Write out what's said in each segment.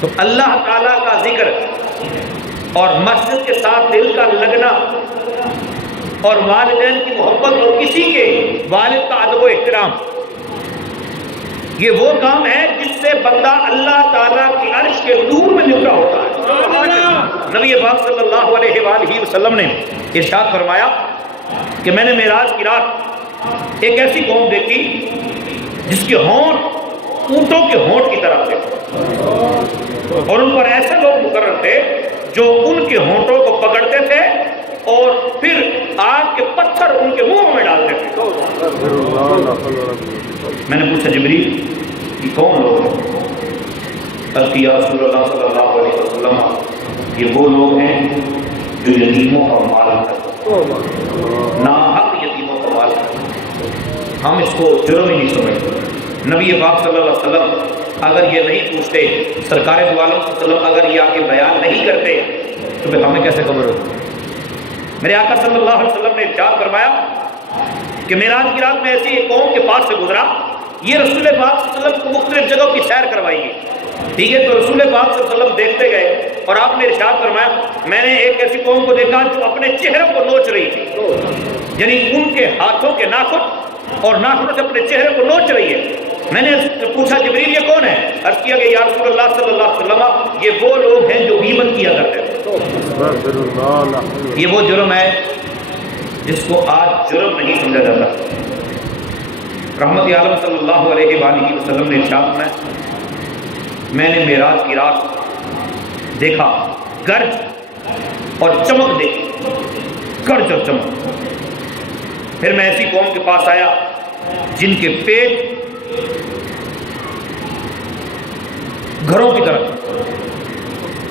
تو اللہ تعالیٰ کا ذکر اور مسجد کے ساتھ دل کا لگنا اور والدین کی محبت اور کسی کے والد کا ادب و احترام، یہ وہ کام ہے جس سے بندہ اللہ تعالیٰ کی عرش کے نور میں لپٹا ہوتا ہے۔ نبی پاک صلی اللہ علیہ وآلہ وسلم نے ارشاد فرمایا کہ میں نے معراج کی رات ایک ایسی قوم دیکھی جس کے ہونٹ اونٹوں کے ہونٹ کی طرح تھے، اور ان پر ایسے لوگ مقرر تھے جو ان کے ہونٹوں کو پکڑتے تھے اور پھر آگ کے پتھر ان کے منہ میں ڈالتے تھے۔ میں نے پوچھا جبریل یہ کون لوگ ہیں؟ یا رسول اللہ صلی اللہ علیہ وسلم یہ وہ لوگ ہیں جو یتیموں کا مال کرتے ہیں، ناحق یتیموں کا مال کرتے ہیں۔ ہم اس کو جرم ہی نہیں سمجھتے۔ نبی پاک صلی اللہ علیہ وسلم اگر یہ نہیں پوچھتے، سرکار دو عالم صلی اللہ علیہ وسلم اگر یہ آگے بیان نہیں کرتے تو پھر ہمیں کیسے خبر ہوتی؟ میرے آقا صلی اللہ علیہ وسلم نے ارشاد فرمایا کہ معراج کی رات میں ایسی ایک قوم کے پاس سے گزرا، یہ رسول پاک صلی اللہ علیہ وسلم کو مختلف جگہوں کی سیر کروائی ہے، ٹھیک ہے؟ تو رسول پاک صلی اللہ علیہ وسلم دیکھتے گئے اور آپ نے ارشاد فرمایا میں نے ایک ایسی قوم کو دیکھا جو اپنے چہروں کو نوچ رہی تھی، یعنی ان کے ہاتھوں کے ناخن اور ناخنوں سے اپنے چہرے کو نوچ رہی ہے۔ میں نے پوچھا جبریل یہ کون ہے؟ عرض کیا کہ یا رسول اللہ صلی اللہ علیہ وسلم یہ وہ لوگ ہیں جو غیبت کیا کرتے تھے۔ یہ وہ جرم ہے جس کو آج جرم نہیں سمجھا جاتا۔ رحمت عالم صلی اللہ علیہ وآلہ وسلم نے ارشاد فرمایا میں نے معراج کی رات دیکھا گرج اور چمک دیکھی، گرج اور چمک۔ پھر میں ایسی قوم کے پاس آیا جن کے پیٹ گھروں کی طرح،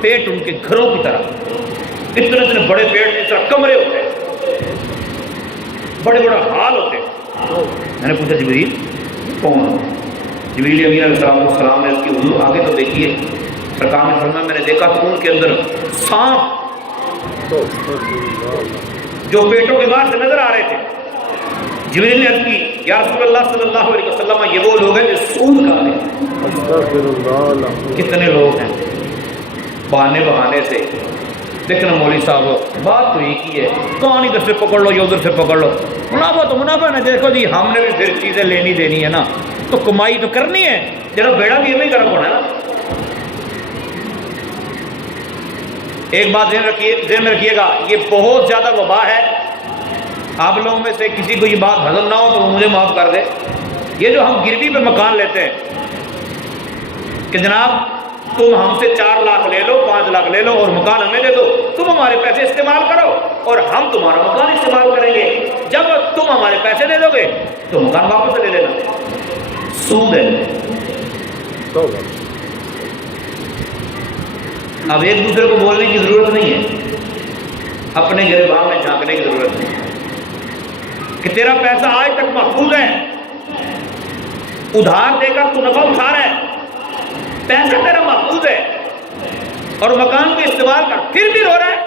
پیٹ ان کے گھروں کی طرح، اتنے اتنے بڑے پیٹ اس طرح کمرے ہوتے ہیں، بڑے بڑے حال ہوتے ہیں۔ میں نے پوچھا جبریل کون؟ جبریل امین علیہ السلام نے اس کی حضور آگے تو دیکھیے، سرکار نے فرمایا میں نے دیکھا تو ان کے اندر سانپ جو پیٹوں کے باہر سے نظر آ رہے تھے۔ جبریل نے عرض کی یا رسول اللہ صلی اللہ علیہ وسلم یہ وہ لوگ ہیں جو سود کھاتے ہیں۔ کتنے لوگ ہیں بہانے بہانے سے، دیکھنا مولوی صاحب بات تو ایک ہی ہے، کہاں ادھر سے پکڑ لو یا ادھر سے پکڑ لو، منافع تو منافع ہے۔ دیکھو جی ہم نے بھی پھر چیزیں لینی دینی ہے نا، تو کمائی تو کرنی ہے، چلو بیڑا بھی ہمیں کرنا پڑا ہے نا۔ ایک بات ذہن میں رکھیے گا، یہ بہت زیادہ وبا ہے۔ آپ لوگوں میں سے کسی کو یہ بات ہضم نہ ہو تو مجھے معاف کر دے۔ یہ جو ہم گروی پہ مکان لیتے ہیں کہ جناب تم ہم سے 4 لاکھ لے لو، 5 لاکھ لے لو اور مکان ہمیں دے دو، تم ہمارے پیسے استعمال کرو اور ہم تمہارا مکان استعمال کریں گے، جب تم ہمارے پیسے دے دو گے تو مکان واپس لے لینا۔ سود ہے۔ اب ایک دوسرے کو بولنے کی ضرورت نہیں ہے، اپنے گریبان میں جھانکنے کی ضرورت نہیں کہ تیرا پیسہ آج تک محفوظ ہے، ادھار دے کر تو نفع اٹھا رہا ہے، پیسہ تیرا محفوظ ہے اور مکان کو استعمال کر، پھر بھی رو رہا ہے،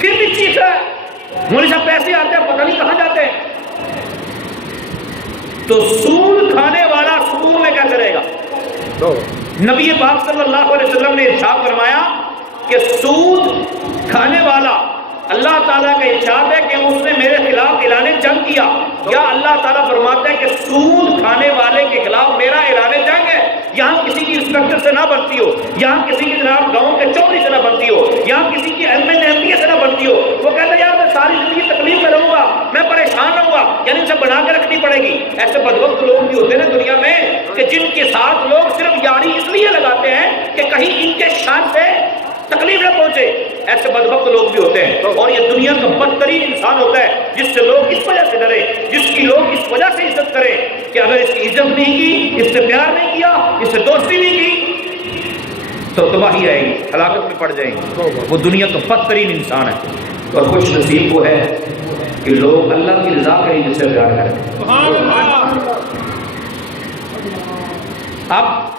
پھر بھی چیخ رہا ہے، مولوی صاحب پیسے آتے ہیں پتہ نہیں کہاں جاتے ہیں۔ تو سود کھانے والا سود میں کیا کرے گا؟ نبی پاک صلی اللہ علیہ وسلم نے ارشاد فرمایا کہ سود کھانے والا، اللہ تعالیٰ کا ارشاد ہے کہ اس نے میرے خلاف اعلان جنگ کیا، یا اللہ تعالیٰ فرماتے ہیں کہ سود کھانے والے کے خلاف میرا اعلان جنگ ہے۔ یہاں کسی کی انسپیکٹر سے نہ بنتی ہو، یہاں کسی کی جناب گاؤں کے چوری سے نہ بنتی ہو، یہاں کسی کی ایم این ایم پی سے نہ بنتی ہو۔ وہ کہتا ہے یار میں ساری زندگی تکلیف میں رہوں گا، میں پریشان رہوں گا، یعنی اسے بنا کے رکھنی پڑے گی۔ ایسے بدبخت لوگ بھی ہوتے ہیں دنیا میں کہ جن کے ساتھ لوگ صرف یاری اس لیے لگاتے ہیں کہ کہیں ان کے شان سے تکلیف نہ پہنچے، ایسے بدبخت لوگ بھی ہوتے ہیں۔ اور یہ دنیا کا بدترین انسان ہوتا ہے جس سے لوگ اس وجہ سے ڈرے، جس کی لوگ اس وجہ سے عزت کریں کہ اگر اس کی عزت نہیں کی، اس سے پیار نہیں کیا، اس سے دوستی نہیں کی تو تباہی آئے گی، ہلاکت میں پڑ جائیں گے۔ وہ دنیا کا بدترین انسان ہے۔ اور خوش نصیب وہ ہے کہ لوگ اللہ کی رضا کریں جس سے پیار کریں۔ اب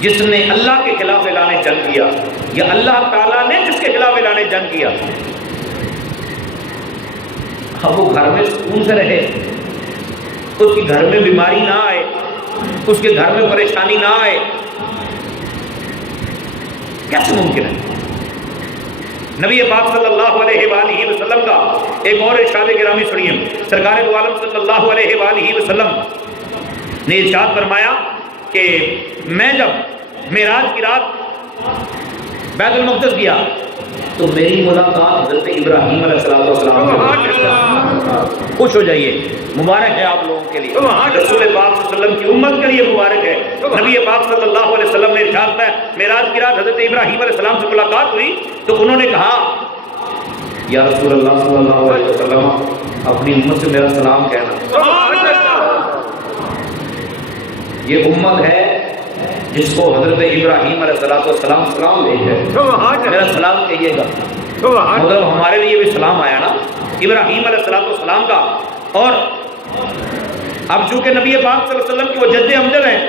جس نے اللہ کے خلاف اعلان جنگ کیا، یا اللہ تعالیٰ نے جس کے خلاف اعلان جنگ کیا، اب وہ گھر میں سکون سے رہے، اس کے گھر میں بیماری نہ آئے، اس کے گھر میں پریشانی نہ آئے، کیسے ممکن ہے؟ نبی پاک صلی اللہ علیہ وآلہ وسلم کا ایک اور ارشاد گرامی سنیے. سرکار دو عالم صلی اللہ علیہ وآلہ وسلم نے ارشاد فرمایا کہ میں جب معراج کی رات بیت المقدس گیا تو میری ملاقات حضرت ابراہیم علیہ السلام سے. خوش ہو جائیے، مبارک ہے آپ لوگوں کے لیے، رسول پاک صلی اللہ علیہ وسلم کی امت کے لیے مبارک ہے. نبی پاک صلی اللہ علیہ وسلم نے ارشاد ہے معراج کی رات حضرت ابراہیم علیہ السلام سے ملاقات ہوئی تو انہوں نے کہا یا رسول اللہ صلی اللہ علیہ وسلم اپنی امت سے میرا سلام کہنا. یہ امت ہے جس کو حضرت ابراہیم علیہ السلام سلام دے ہے، میرا سلام کہیے گا. مطلب ہمارے لیے بھی سلام آیا نا ابراہیم علیہ السلام کا. اور اب چونکہ نبی پاک صلی اللہ علیہ وسلم کی وہ جد امجد ہیں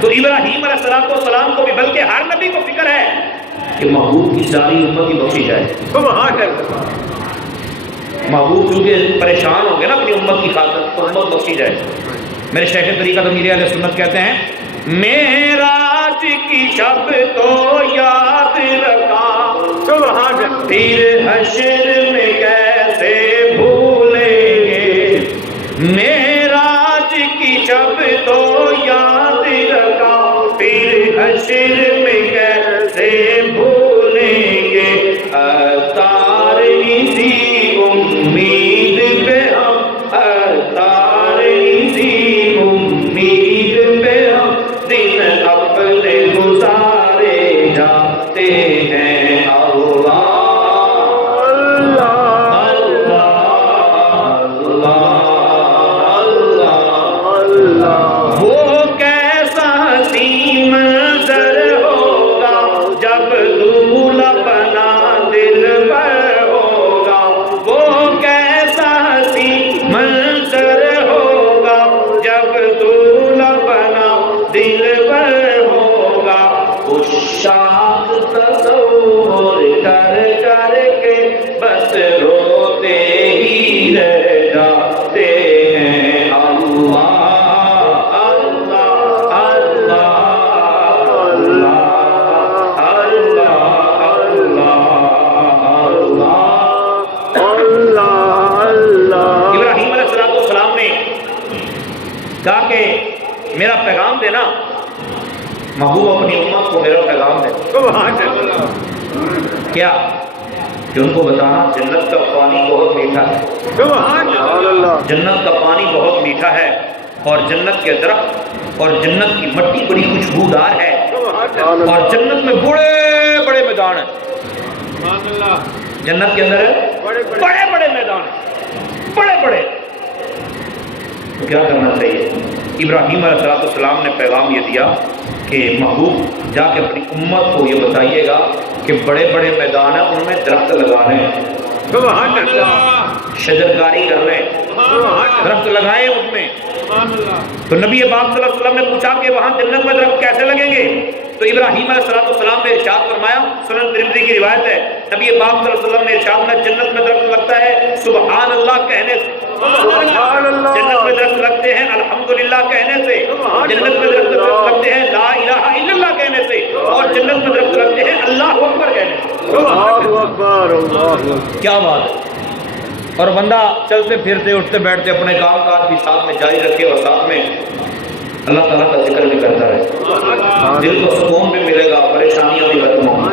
تو ابراہیم علیہ السلام کو بھی بلکہ ہر نبی کو فکر ہے کہ محبوب کی ساری امت ہی بخشی جائے. محبوب چونکہ پریشان ہو گئے نا اپنی امت کی خاطر تو امت بخشی جائے. میرے شیخ طریقہ امیر اہل سنت کہتے ہیں معراج کی شب تو یاد رکھا پھر حشر میں کیسے بھولیں گے. معراج کی شب تو یاد رکھا پھر حشر میں کیسے بھولیں گے. اتار اسی امید پہ ہم اتار اسی امید پہ ہم دن اپنے گزارے جاتے ہیں. میرا پیغام دینا محبوب اپنی امت کو میرا پیغام دے. کیا کہ ان کو بتانا جنت کا پانی بہت میٹھا ہے. جنت کا پانی بہت میٹھا ہے اور جنت کے درخت اور جنت کی مٹی بڑی خوشبودار ہے اور جنت میں بڑے بڑے میدان ہیں. جنت کے اندر بڑے بڑے میدان ہیں بڑے بڑے. تو کیا کرنا چاہیے؟ ابراہیم علیہ السلام نے پیغام یہ دیا کہ محبوب جا کے اپنی امت کو یہ بتائیے گا کہ بڑے بڑے میدان ہیں ان میں درخت لگا رہے ہیں، شجرکاری کر رہے ہیں، درخت لگائے ان میں. تو نبی پاک صلی اللہ علیہ وسلم نے پوچھا کہ وہاں جنت میں درخت کیسے لگیں گے؟ تو ابراہیم علیہ السلام نے ارشاد فرمایا، سنن ترمذی کی روایت ہے، نبی پاک صلی اللہ علیہ وسلم نے ارشاد فرمایا جنت میں درخت لگتا ہے سبحان اللہ کہنے سے، جنت میں درخت لگتے ہیں الحمدللہ کہنے سے، جنت میں درخت لگتے ہیں لا الہ الا اللہ کہنے سے، اور جنت میں درخت لگتے ہیں اللہ اکبر کہنے سے. کیا بات ہے. اور بندہ چلتے پھرتے اٹھتے بیٹھتے اپنے کام کاج بھی ساتھ میں جاری رکھے اور ساتھ میں اللہ تعالیٰ کا ذکر بھی کرتا رہے. دل کو سکون بھی ملے گا، پریشان